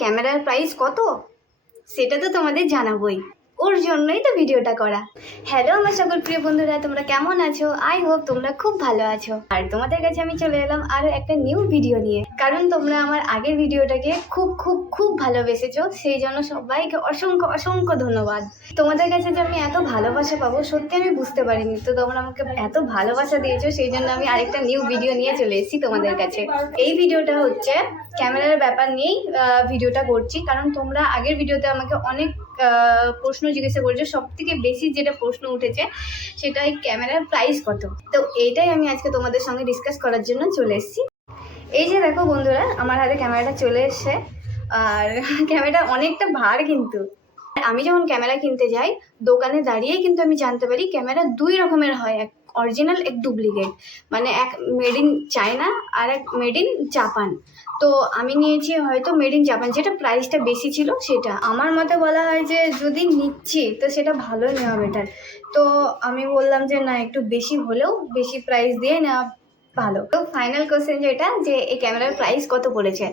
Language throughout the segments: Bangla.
ক্যামেরার প্রাইস কত সেটা তো তোমাদের জানাবোই, ওর জন্যই তো ভিডিওটা করা। হ্যালো আমার সকল প্রিয় বন্ধুরা, তোমরা কেমন আছো? আই হোপ তোমরা খুব ভালো আছো। আর তোমাদের কাছে আমি চলে এলাম আরও একটা নিউ ভিডিও নিয়ে, কারণ তোমরা আমার আগের ভিডিওটাকে খুব খুব খুব ভালোবেসেছো, সেই জন্য সবাইকে অসংখ্য অসংখ্য ধন্যবাদ। তোমাদের কাছে যে আমি এত ভালোবাসা পাবো সত্যি আমি বুঝতে পারিনি, তো তোমরা আমাকে এত ভালোবাসা দিয়েছো, সেই জন্য আমি আরেকটা নিউ ভিডিও নিয়ে চলে এসেছি তোমাদের কাছে। এই ভিডিওটা হচ্ছে ক্যামেরার ব্যাপার নিয়েই ভিডিওটা করছি, কারণ তোমরা আগের ভিডিওতে আমাকে অনেক প্রশ্ন জিজ্ঞাসা করেছো। সব থেকে বেশি যেটা প্রশ্ন উঠেছে সেটা এই ক্যামেরার প্রাইস কত। তো এইটাই আমি আজকে তোমাদের সঙ্গে ডিসকাস করার জন্য চলে এসেছি। এই যে দেখো বন্ধুরা, আমার হাতে ক্যামেরাটা চলে এসছে, আর ক্যামেরাটা অনেকটা ভার। কিন্তু আমি যখন ক্যামেরা কিনতে যাই দোকানে দাঁড়িয়েই কিন্তু আমি জানতে পারি ক্যামেরা দুই রকমের হয়, এক অরিজিনাল এক ডুপ্লিকেট, মানে এক মেড ইন চায়না আর এক মেড ইন জাপান। তো আমি নিয়েছি হয়তো মেড ইন জাপান, যেটা প্রাইসটা বেশি ছিল সেটা। আমার মতে বলা হয় যে যদি নিচ্ছি তো সেটা ভালো নেওয়া বেটার। তো আমি বললাম যে না, একটু বেশি হলেও বেশি প্রাইস দিয়ে নেওয়া ভালো। তো ফাইনাল কোশ্চেন যেটা, যে এই ক্যামেরার প্রাইস কত পড়েছে,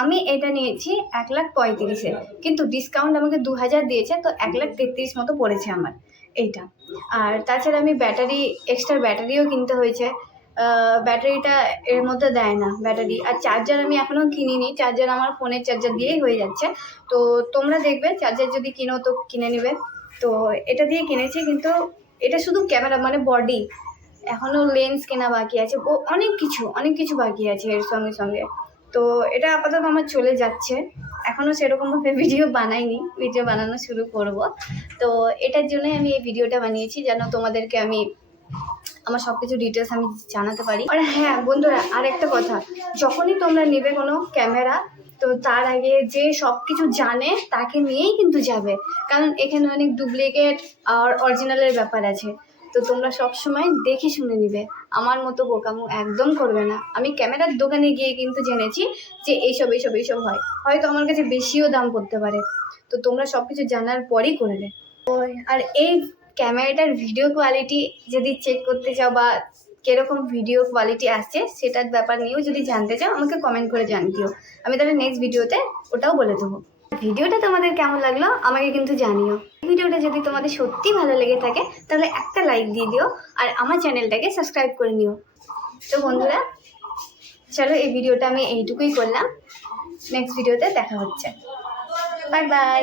আমি এটা নিয়েছি 1,35,000-এ, কিন্তু ডিসকাউন্ট আমাকে 2,000 দিয়েছে, তো 1,33,000 মতো পড়েছে আমার এইটা। আর তাছাড়া আমি ব্যাটারি, এক্সট্রা ব্যাটারিও কিনতে হয়েছে। ব্যাটারিটা এর মধ্যে দেয় না ব্যাটারি। আর চার্জার আমি এখনও কিনিনি, চার্জার আমার ফোনের চার্জার দিয়েই হয়ে যাচ্ছে। তো তোমরা দেখবে চার্জার যদি কিনো তো কিনে নেবে। তো এটা দিয়ে কিনেছি, কিন্তু এটা শুধু ক্যামেরা মানে বডি, এখনও লেন্স কেনা বাকি আছে, ও অনেক কিছু বাকি আছে এর সঙ্গে সঙ্গে। তো এটা আপাতত আমার চলে যাচ্ছে, এখনও সেরকমভাবে ভিডিও বানাইনি, ভিডিও বানানো শুরু করব। তো এটার জন্যই আমি এই ভিডিওটা বানিয়েছি, যেন তোমাদেরকে আমি আমার সব কিছু ডিটেলস আমি জানাতে পারি। আর হ্যাঁ বন্ধুরা, আর একটা কথা, যখনই তোমরা নেবে কোনো ক্যামেরা, তো তার আগে যে সব কিছু জানে তাকে নিয়েই কিন্তু যাবে, কারণ এখানে অনেক ডুপ্লিকেট আর অরিজিনালের ব্যাপার আছে। তো তোমরা সব সময় দেখে শুনে নিবে, আমার মতো বোকামো একদম করবে না। আমি ক্যামেরার দোকানে গিয়ে কিন্তু জেনেছি যে এইসব হয়, হয়তো আমার কাছে বেশিও দাম পড়তে পারে। তো তোমরা সব কিছু জানার পরেই করবে। আর এই ক্যামেরাটার ভিডিও কোয়ালিটি যদি চেক করতে চাও, বা কীরকম ভিডিও কোয়ালিটি আসছে সেটার ব্যাপার নিয়েও যদি জানতে চাও, আমাকে কমেন্ট করে জানিও, আমি তাহলে নেক্সট ভিডিওতে ওটাও বলে দেবো। ভিডিওটা তোমাদের কেমন লাগলো আমাকে কিন্তু জানিও। ভিডিওটা যদি তোমাদের সত্যি ভালো লেগে থাকে তাহলে একটা লাইক দিয়ে দিও, আর আমার চ্যানেলটাকে সাবস্ক্রাইব করে নিও। তো বন্ধুরা চলো, এই ভিডিওটা আমি এইটুকুই করলাম, নেক্সট ভিডিওতে দেখা হচ্ছে। Bye bye.